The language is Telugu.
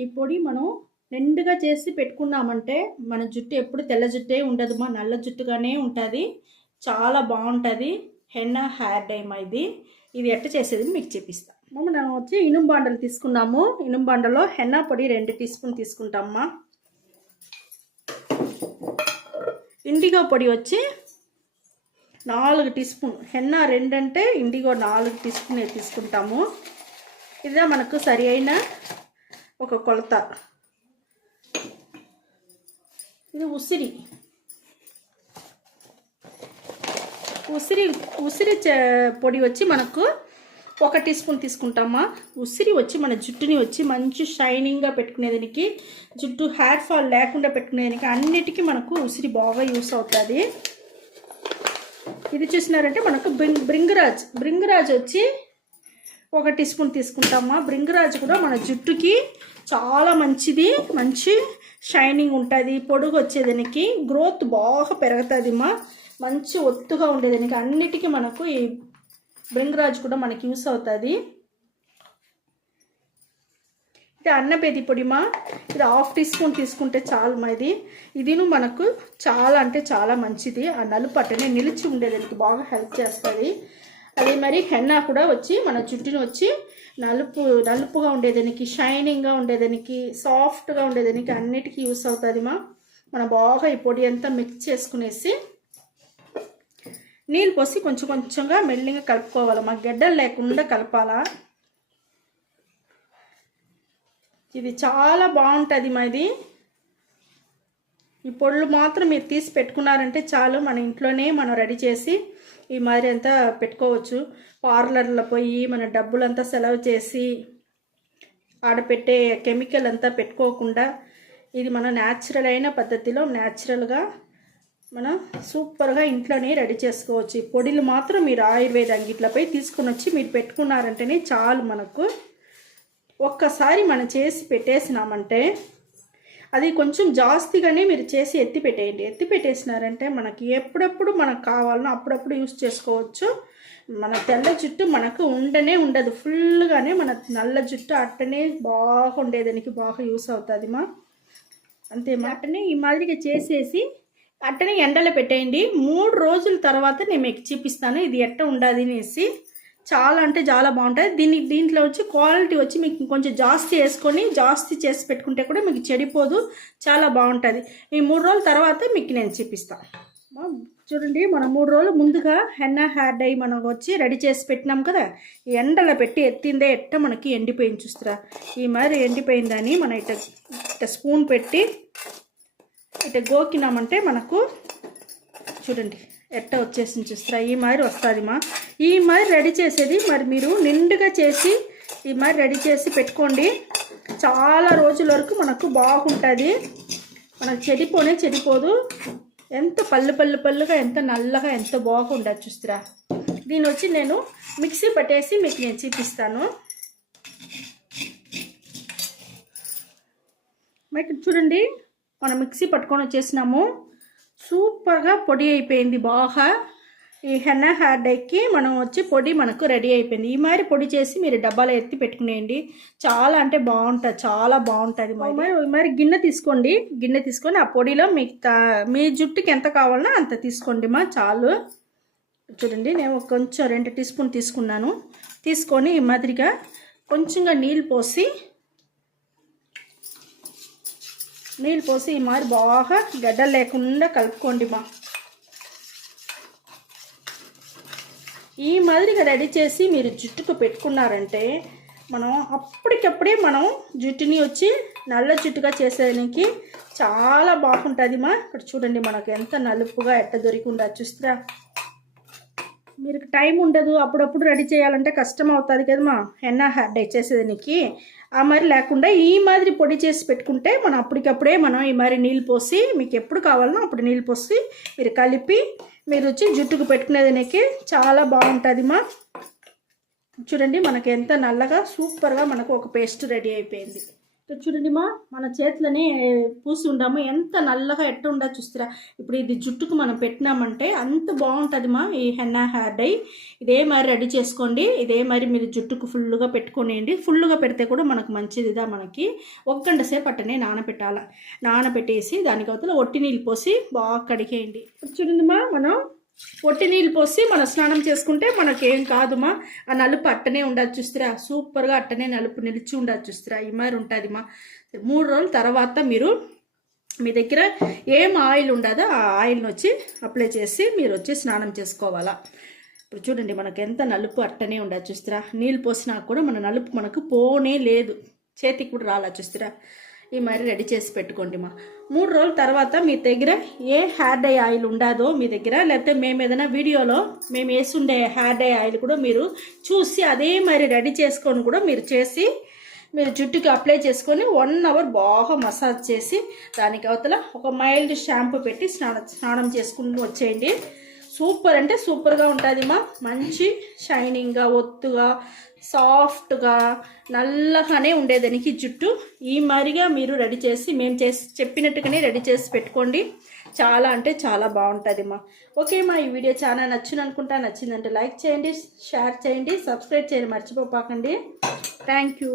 ఈ పొడి మనం నిండుగా చేసి పెట్టుకున్నామంటే మన జుట్టు ఎప్పుడు తెల్ల జుట్టే ఉండదు, మా నల్ల జుట్టుగానే ఉంటుంది. చాలా బాగుంటుంది హెన్నా హెయిర్ డై. ఇది ఎట్ట చేసేది మీకు చూపిస్తాను. మనం వచ్చి ఇనుము బాండలు తీసుకున్నాము. ఇనుము బాండలో హెన్నా పొడి 2 టీ స్పూన్ తీసుకుంటామమ్మా. ఇండిగో పొడి వచ్చి 4 టీ స్పూన్. హెన్నా 2 అంటే ఇండిగో 4 టీ స్పూన్ తీసుకుంటాము. ఇదే మనకు సరి అయిన ఒక కొలత. ఇది ఉసిరి పొడి వచ్చి మనకు 1 టీ స్పూన్ తీసుకుంటామా. ఉసిరి వచ్చి మన జుట్టుని వచ్చి మంచి షైనింగ్గా పెట్టుకునేదానికి, జుట్టు హెయిర్ ఫాల్ లేకుండా పెట్టుకునేదానికి అన్నిటికీ మనకు ఉసిరి బాగా యూస్ అవుతుంది. ఇది చూసినారంటే మనకు బ్రింగరాజ్ వచ్చి 1 టీ స్పూన్ తీసుకుంటామా. బ్రింగరాజ్ కూడా మన జుట్టుకి చాలా మంచిది, మంచి షైనింగ్ ఉంటుంది, పొడుగు వచ్చేదానికి, గ్రోత్ బాగా పెరుగుతుంది మా, మంచి ఒత్తుగా ఉండేదానికి అన్నిటికీ మనకు ఈ బ్రింగరాజ్ కూడా మనకి యూస్ అవుతుంది. ఇది అన్నపేది పొడిమా. ఇది 1/2 టీ స్పూన్ తీసుకుంటే చాలు మా. ఇదిను మనకు చాలా అంటే చాలా మంచిది. ఆ నలుపు అట్టనే నిలిచి ఉండేదానికి బాగా హెల్ప్ చేస్తుంది. అదే మరి హెన్నా కూడా వచ్చి మన జుట్టుని వచ్చి నలుపుగా ఉండేదానికి, షైనింగ్గా ఉండేదానికి, సాఫ్ట్గా ఉండేదానికి అన్నిటికీ యూస్ అవుతుంది మా. మనం బాగా ఈ పొడి అంతా మిక్స్ చేసుకునేసి నీళ్ళు పోసి కొంచెం కొంచెంగా మెల్లిగా కలుపుకోవాలి మా. గడ్డలు లేకుండా కలపాలా. ఇది చాలా బాగుంటుంది మా. ఈ పొడులు మాత్రం మీరు తీసి పెట్టుకున్నారంటే చాలు, మన ఇంట్లోనే మనం రెడీ చేసి ఈ మాదిరి అంతా పెట్టుకోవచ్చు. పార్లర్లో పోయి మన డబ్బులంతా సెలవు చేసి ఆడపెట్టే కెమికల్ అంతా పెట్టుకోకుండా ఇది మన న్యాచురల్ అయిన పద్ధతిలో న్యాచురల్గా మనం సూపర్గా ఇంట్లోనే రెడీ చేసుకోవచ్చు. ఈ పొడిలు మాత్రం మీరు ఆయుర్వేద అంగిట్లపై తీసుకుని వచ్చి మీరు పెట్టుకున్నారంటేనే చాలు. మనకు ఒక్కసారి మనం చేసి పెట్టేసినామంటే అది కొంచెం జాస్తిగానే మీరు చేసి ఎత్తి పెట్టేసినారంటే మనకి ఎప్పుడెప్పుడు మనకు కావాలనో అప్పుడప్పుడు యూస్ చేసుకోవచ్చు. మన తెల్ల జుట్టు మనకు ఉండదు, ఫుల్గానే మన నల్ల జుట్టు అట్టనే బాగా ఉండేదానికి బాగా యూస్ అవుతుంది మా. అంతే మా. అట్టనే ఈ మాదిరిగా చేసేసి అట్టనే ఎండలో పెట్టేయండి. 3 రోజుల తర్వాత నేను మీకు చూపిస్తాను ఇది ఎట్ట ఉండదు అనేసి. చాలా అంటే చాలా బాగుంటుంది. దీంట్లో వచ్చి క్వాలిటీ వచ్చి మీకు కొంచెం జాస్తి వేసుకొని జాస్తి చేసి పెట్టుకుంటే కూడా మీకు చెడిపోదు, చాలా బాగుంటుంది. ఈ 3 రోజుల తర్వాత మీకు నేను చూపిస్తాను. చూడండి, మనం 3 రోజులు ముందుగా హెన్నా హెయిర్ డై మనం వచ్చి రెడీ చేసి పెట్టినాం కదా. ఈ ఎండలో పెట్టి ఎత్తిందే ఎట్ట మనకి ఎండిపోయింది చూస్తారా. ఈ మాదిరి ఎండిపోయిందని మనం ఇట్ట స్పూన్ పెట్టి ఇట్లా గోకినామంటే మనకు చూడండి ఎట్ట వచ్చేసింది చూస్తారా. ఈ మాదిరి వస్తుంది మా. ఈ మాదిరి రెడీ చేసేది మరి మీరు నిండుగా చేసి ఈ మాదిరి రెడీ చేసి పెట్టుకోండి. చాలా రోజుల వరకు మనకు బాగుంటుంది, మనకు చెడిపోదు. ఎంత పళ్ళుగా ఎంత నల్లగా ఎంత బాగుండదు చూస్తారా. దీని వచ్చి నేను మిక్సీ పట్టేసి మీకు నేను చూపిస్తాను. మీకు చూడండి, మనం మిక్సీ పట్టుకొని వచ్చేసినాము. సూపర్గా పొడి అయిపోయింది బాగా. ఈ హెన్నా హెయిర్ డైకి మనం వచ్చి పొడి మనకు రెడీ అయిపోయింది. ఈ మాదిరి పొడి చేసి మీరు డబ్బాలో ఎత్తి పెట్టుకునేయండి. చాలా అంటే బాగుంటుంది, చాలా బాగుంటుంది. ఈ మాదిరి గిన్నె తీసుకోండి. గిన్నె తీసుకొని ఆ పొడిలో మీకు మీ జుట్టుకి ఎంత కావాలన్నా అంత తీసుకోండి మా, చాలు. చూడండి, నేను కొంచెం 2 టీ స్పూన్ తీసుకున్నాను. తీసుకొని ఈ మాదిరిగా కొంచెంగా నీళ్ళు పోసి ఈ మాదిరి బాగా గడ్డలు లేకుండా కలుపుకోండి మా. ఈ మాదిరిగా రెడీ చేసి మీరు జుట్టుకు పెట్టుకున్నారంటే మనం అప్పటికప్పుడే మనం జుట్టుని వచ్చి నల్ల జుట్టుగా చేసేదానికి చాలా బాగుంటుంది మా. ఇక్కడ చూడండి మనకు ఎంత నలుపుగా ఎట్ట దొరికిందా చూస్తారా. మీరు టైం ఉండదు, అప్పుడప్పుడు రెడీ చేయాలంటే కష్టం అవుతుంది కదా మా హెన్నా హెయిర్ డై చేసేదానికి. ఆ మరి లేకుండా ఈ మాదిరి పొడి చేసి పెట్టుకుంటే మనం అప్పటికప్పుడే మనం ఈ మాదిరి నీళ్ళు పోసి మీకు ఎప్పుడు కావాలనో అప్పుడు నీళ్ళు పోసి మీరు కలిపి మీరు వచ్చి జుట్టుకు పెట్టుకునేదానికి చాలా బాగుంటుంది మా. చూడండి మనకి ఎంత నల్లగా సూపర్గా మనకు ఒక పేస్ట్ రెడీ అయిపోయింది. ఇక్కడ చూడండి మా మన చేతులని పూసి ఉండాము ఎంత నల్లగా ఎట్ట ఉండా చూస్తారా. ఇప్పుడు ఇది జుట్టుకు మనం పెట్టినామంటే అంత బాగుంటుంది మా ఈ హెన్నా హెయిర్ డై. ఇదే మరి రెడీ చేసుకోండి. ఇదే మరి మీరు జుట్టుకు ఫుల్గా పెట్టుకోనియండి. ఫుల్గా పెడితే కూడా మనకు మంచిదిదా. మనకి 1 గంట సేపు అట్టనే నానబెట్టాల. నానబెట్టేసి దానికి అవతల ఒట్టి నీళ్ళు పోసి బాగా కడిగేయండి. చూడండి మా మనం ఒట్టి నీళ్ళు పోసి మనం స్నానం చేసుకుంటే మనకేం కాదుమా. ఆ నలుపు అట్టనే ఉండదు చూస్తారా. సూపర్గా అట్టనే నలుపు నిలిచి ఉండదు చూస్తారా. ఈ మరి ఉంటుంది మా. 3 రోజుల తర్వాత మీరు మీ దగ్గర ఏం ఆయిల్ ఉండదో ఆ ఆయిల్ని వచ్చి అప్లై చేసి మీరు వచ్చి స్నానం చేసుకోవాలా. ఇప్పుడు చూడండి మనకు ఎంత నలుపు అట్టనే ఉండదు చూస్తారా. నీళ్ళు పోసినా కూడా మన నలుపు మనకు పోనే లేదు, చేతికి కూడా రాలా చూస్తారా. ఈ మరి రెడీ చేసి పెట్టుకోండి మా. 3 రోజుల తర్వాత మీ దగ్గర ఏ హెయిర్ డై ఆయిల్ ఉండదో మీ దగ్గర, లేకపోతే మేము ఏదైనా వీడియోలో మేము వేసుండే హెయిర్ డై ఆయిల్ కూడా మీరు చూసి అదే మరి రెడీ చేసుకొని కూడా మీరు చేసి మీరు జుట్టుకి అప్లై చేసుకొని 1 అవర్ బాగా మసాజ్ చేసి దానికి అవతల ఒక మైల్డ్ షాంపూ పెట్టి స్నానం చేసుకుంటూ వచ్చేయండి. సూపర్ అంటే సూపర్గా ఉంటుంది మా. మంచి షైనింగ్గా, ఒత్తుగా, సాఫ్ట్గా, నల్లగానే ఉండేదానికి జుట్టు. ఈ మరిగా మీరు రెడీ చేసి మేము చెప్పినట్టుగానే రెడీ చేసి పెట్టుకోండి. చాలా అంటే చాలా బాగుంటుంది మా. ఓకే మా, ఈ వీడియో చాలా నచ్చింది. నచ్చిందంటే లైక్ చేయండి, షేర్ చేయండి, సబ్స్క్రైబ్ చేయండి మర్చిపోకండి. Thank you.